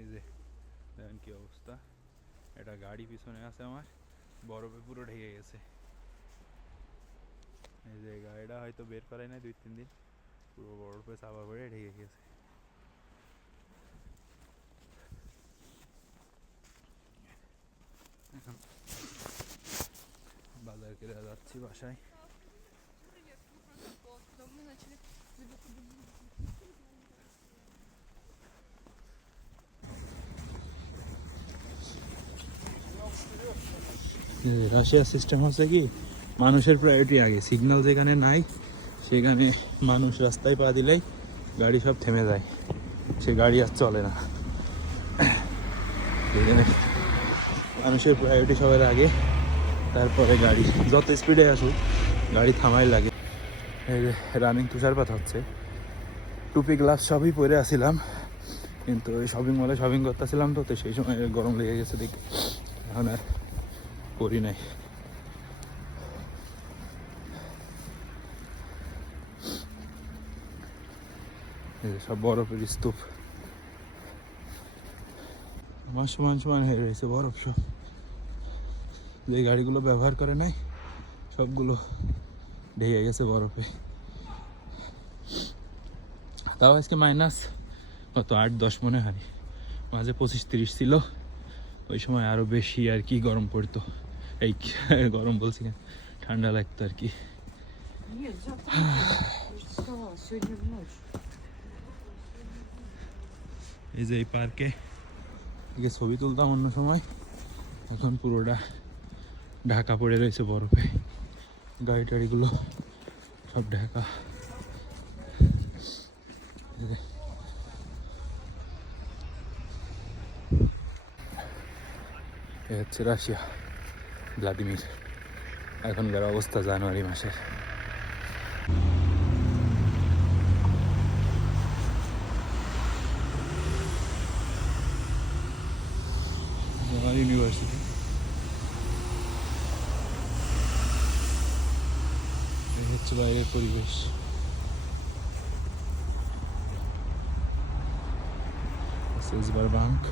এই যে দেখেন কি অবস্থা, এটা গাড়ি পিছনে আছে আমার, বরফে পুরো ঢেকে গেছে। এই যে গাড়িটা হয়তো বের করাই না 2-3 দিন, পুরো বরফে চাপা পড়ে ঢেকে গেছে। এখন বাজার করে যাচ্ছি বাসায়। রাশিয়ার সিস্টেম হচ্ছে কি, মানুষের প্রায়োরিটি আগে। সিগন্যাল যেখানে নাই সেখানে মানুষ রাস্তায় পা দিলেই গাড়ি সব থেমে যায়, সে গাড়ি আর চলে না। সেখানে মানুষের প্রায়োরিটি সবার আগে, তারপরে গাড়ি। যত স্পিডে আসুক গাড়ি থামাই লাগে। এই যে রানিং তুষারপাত হচ্ছে, টুপি গ্লাস সবই পরে আসছিলাম, কিন্তু ওই শপিং মলে শপিং করতেছিলাম তো সেই সময় গরম লেগে গেছে দেখি, এখন আর করি নাই। সব বরফের স্তূপ, আমার সমান সমান হয়ে রয়েছে বরফ সব। যে গাড়িগুলো ব্যবহার করে নাই সবগুলো ঢেকে গেছে বরফে। তাও আজকে মাইনাস কত 8-10 মনে হয়, মাঝে 25-30 ছিল, ওই সময় আরো বেশি আর কি গরম পড়তো। এই গরম বলছি না, ঠান্ডা লাগতো আর কি। এই যে এই পার্কে ছবি তুলতাম অন্য সময়, এখন পুরোটা ঢাকা পড়ে রয়েছে বরফে, গাড়ি টাড়িগুলো সব ঢাকা। এ হচ্ছে রাশিয়া, ভ্লাদিমির এখনকার অবস্থা জানুয়ারি মাসের। ইউনিভার্সিটি, এই হচ্ছে বাইরের পরিবেশ। Bank